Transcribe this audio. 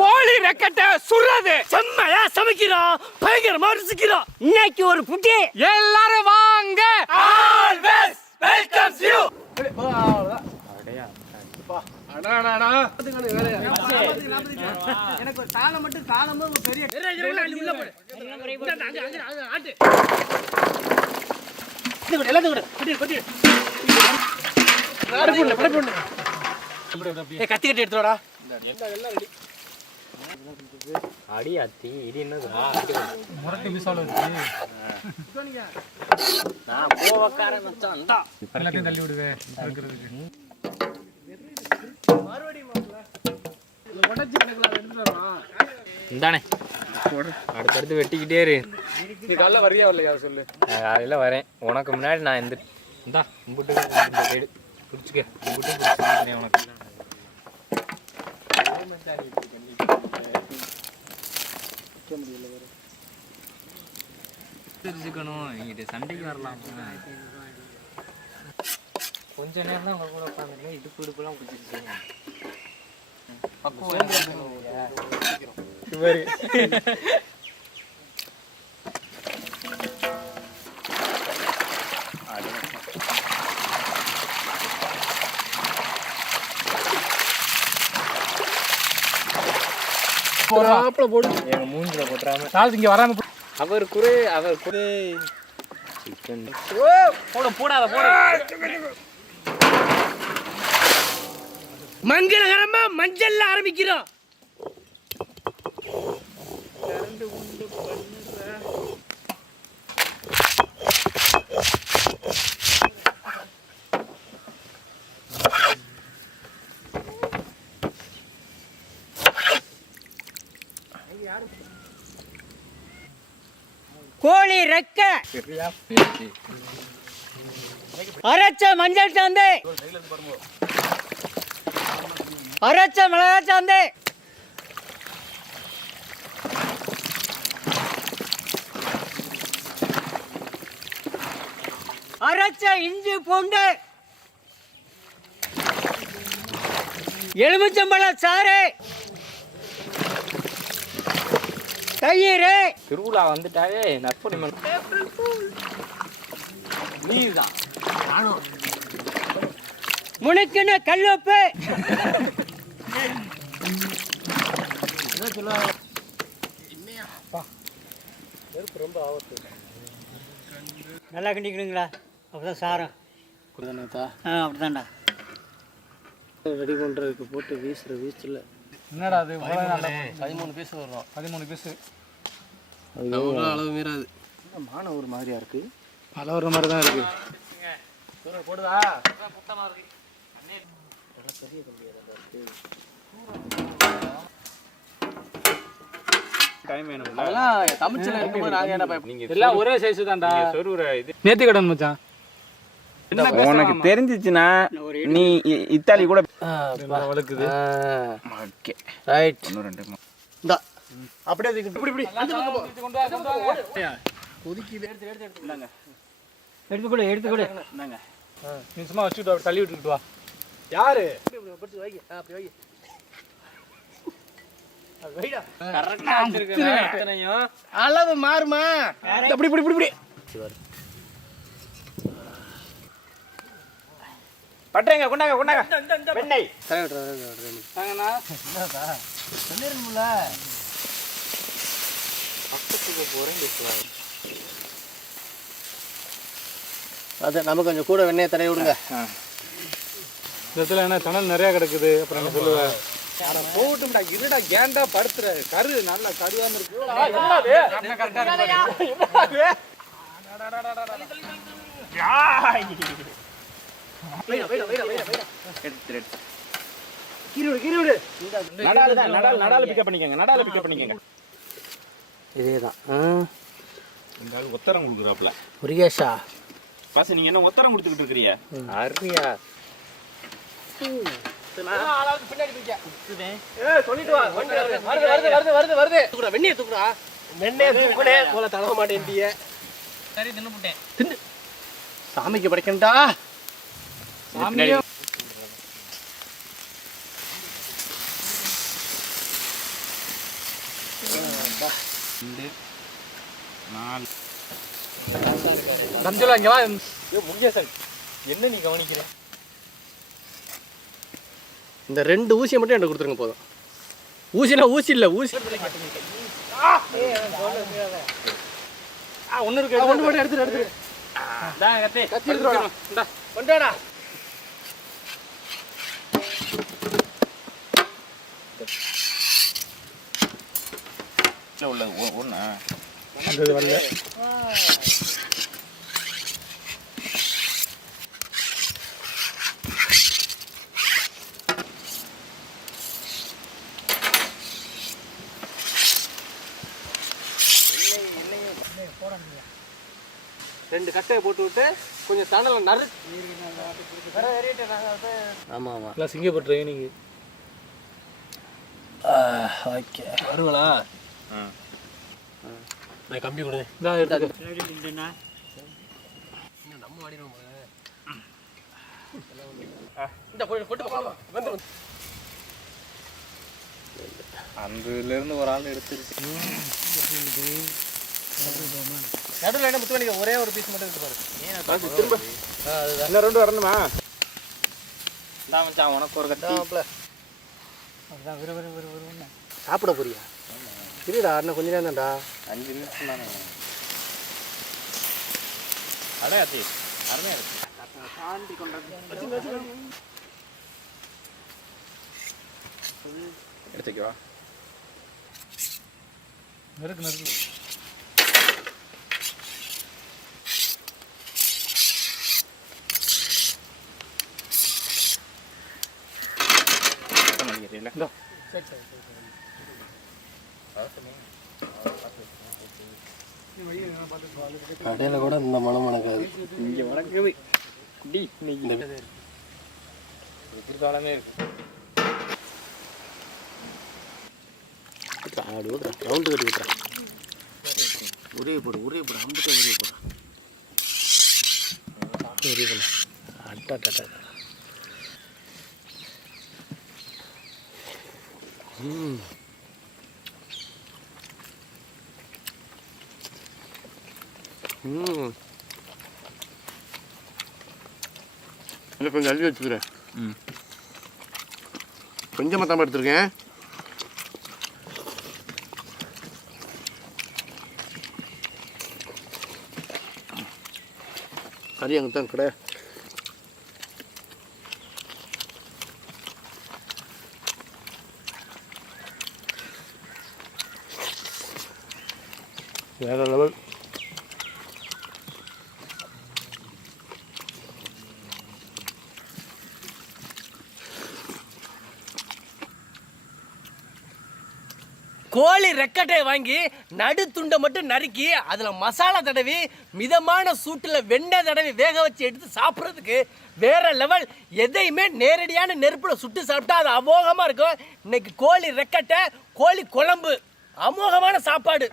கோழி ரெக்கட்ட சுடுறது செம்மையா சமைக்கிறோம், பயங்கரமா ருசிக்கிறோம். இன்னைக்கு ஒரு புட்டி, எல்லாரும் வாங்க. Always welcomes you. எனக்கு ஒரு தாளம் மட்டும் தாளமும் பெரிய கத்திக்கிட்டு எடுத்துடா. அடி அத்தி இடி முரட்டு மிசால நான் கோவக்காரன் மச்சான் எல்லாத்தையும் தள்ளி விடுவேன். இந்தானே அடுத்தடுத்து வெட்டிக்கிட்டே இரு. நீ காலைல வரியா இல்லையா சொல்லு. காலையில் வரேன். உனக்கு முன்னாடி நான் இந்தா கும்பிட்டு இந்த சைடு பிடிச்சிக்க கும்பிட்டு பிடிச்சிக்கிறேன். உனக்கு தெரிஞ்சுக்கணும், இங்கிட்ட சண்டைக்கு வரலாம். கொஞ்ச நேரம் தான் உங்க கூட உட்காந்துருக்கேன், இடுப்பு இடுப்புலாம் பிடிச்சிருக்கீங்க. போடு எங்க மூஞ்சில போட்டுறாம இங்க வராம அவர் குறை சிக்கன் போடாத போட மங்களகரமா மஞ்சள்ல ஆரம்பிக்கிறோம். கோழி ரெக்க அரைச்ச மஞ்சள் சாந்து, அரைச்ச மிளகா சாந்து, அரைச்ச இஞ்சி பூண்டு, எலுமிச்சம்பழ சாறு, தயிர். திருவிழா வந்துட்டாவே நற்பணி நீதான் முனுக்குன்னு கல்லுப்பு, ரொம்ப ஆபத்து. நல்லா கிண்டிக்கணுங்களா? அப்படிதான் சாரம் அப்படிதான்டா. ரெடி பண்ணுறதுக்கு போட்டு வீசில் என்னடா அது 13 பீஸ் வரும். 13 பீஸு அளவு மீறாது. மான ஒரு மாதிரியா இருக்கு, பல ஒரு மாதிரி தான் இருக்கு. போடுதா டைம் வேணும். அதெல்லாம் தமிழ்ல இருக்கும்போது நாங்க என்ன நீங்க எல்லாம் ஒரே சைஸ் தான்டா. இது நேத்தி கடன் மச்சான். உனக்கு தெரிஞ்சிச்சுன்னா நீ இத்தாலி கூட வளக்குது. Okay right. இன்னும் ரெண்டு இந்தா அப்படியே இப்படி இப்படி அந்த பக்கம் கொண்டு வா. கொதிக்கி எடுத்துங்க. எடுத்து கொடு என்னங்க. நீ சும்மா வச்சுட்டு அப்படி தள்ளி விட்டுட்டு வா. யாரு படுத்து வைங்க. அப்படி வைங்க. வைடா கரெக்ட்டா வச்சிருக்கேன். எத்தனையும் அளவு மாறுமா? இப்படி இப்படி இப்படி பட்றேங்க. கொண்டாங்க வெண்ணெய் தாங்கண்ணா. என்னடா பண்ணிரணும்ல. பக்கத்துக்கு போறேன். அது நமக்கு கொஞ்சம் கூட வெண்ணெய் தடவி விடுங்க. இந்த இடத்துல என்ன தணல் நிறைய கிடக்குது. அப்புறம் என்ன சொல்லுவேன் போட்டும்டா. இருடா கேண்டா படுத்துற கரு நல்லா கருவாம இருக்கு. இதேதான் ஒத்தரம் கொடுக்குறாப்ல முருகேஷா. பாச நீங்க என்ன ஒத்தரம் கொடுத்துக்கிட்டு இருக்கிறீங்க? அருமையா பின்னாடி சொல்லிட்டு வா. வருது. வெண்ணெய் தூக்குறா. வெண்ணெய் தூக்குனே போல தடவ மாட்டேன்ட்டிய. சரி தின்னுட்டேன். தின்னு. சாமிக்கு படைக்கண்டா. சாமி 2 4 தஞ்சோல இங்க வா. முருகேசன் என்ன நீ கவனிக்கிற? இந்த 2 ஊசியை மட்டும் என்கிட்ட கொடுத்துருங்க போதும். ஊசினா ஊசி இல்லை ஊசி. ஒன்று இருக்கு. ஒன்று மட்டும் எடுத்துரு. கத்தி எடுத்துருவாடா. கொண்டாடா. உள்ள ஒண்ணா அது வரல. ரெண்டு கட்டையை போட்டு விட்டு கொஞ்சம் தணலை நறு. ஆமாம் ஆமாம் இல்லை சிங்கப்பூர் ட்ரைனிங்கு. ஓகே வருங்களா? நான் கம்பி கொடு. நம்ம வாடிடுவோம். அந்துல இருந்து ஒரு ஆள் எடுத்துருச்சு. நடுவில் என்ன முத்து பண்ணிக்க. ஒரே ஒரு பீஸ் மட்டும் எடுத்து பாரு. திரும்ப என்ன 2 வரணுமா? மச்சான் உனக்கு ஒரு கத்தி. சாப்பிட போறியா? இருடா இன்னும் கொஞ்ச நேரம் தான்டா. 5 நிமிஷம் தானே. அடையாத்தி அருமையா இருக்கு. சாந்தி கொண்டாந்து எடுத்துக்கவா? நெருக்கு. கடையில் கூட இந்த மனம் மணக்காது. இங்கே வணக்குது. எதிர்காலமே இருக்கு. ஆடி விட்றா. ரவுண்டு கட்டி விட்றா. ஒரே போடு அம்பிட்ட ஒரே போடு. ஒரே போடு. அட்டா. இல்லை கொஞ்சம் அள்ளி வச்சுக்கிறேன். கொஞ்சமாக தான் எடுத்துருக்கேன். கறி அங்கே தான் கடை. வேற லெவல். கோழி ரெக்கட்டையை வாங்கி நடுத்துண்டை மட்டும் நறுக்கி அதில் மசாலா தடவி மிதமான சூட்டில் வெண்ணெய் தடவி வேக வச்சு எடுத்து சாப்பிட்றதுக்கு வேற லெவல். எதையுமே நேரடியான நெருப்பில் சுட்டு சாப்பிட்டா அது அமோகமாக இருக்கும். இன்னைக்கு கோழி ரெக்கட்டை, கோழி குழம்பு, அமோகமான சாப்பாடு.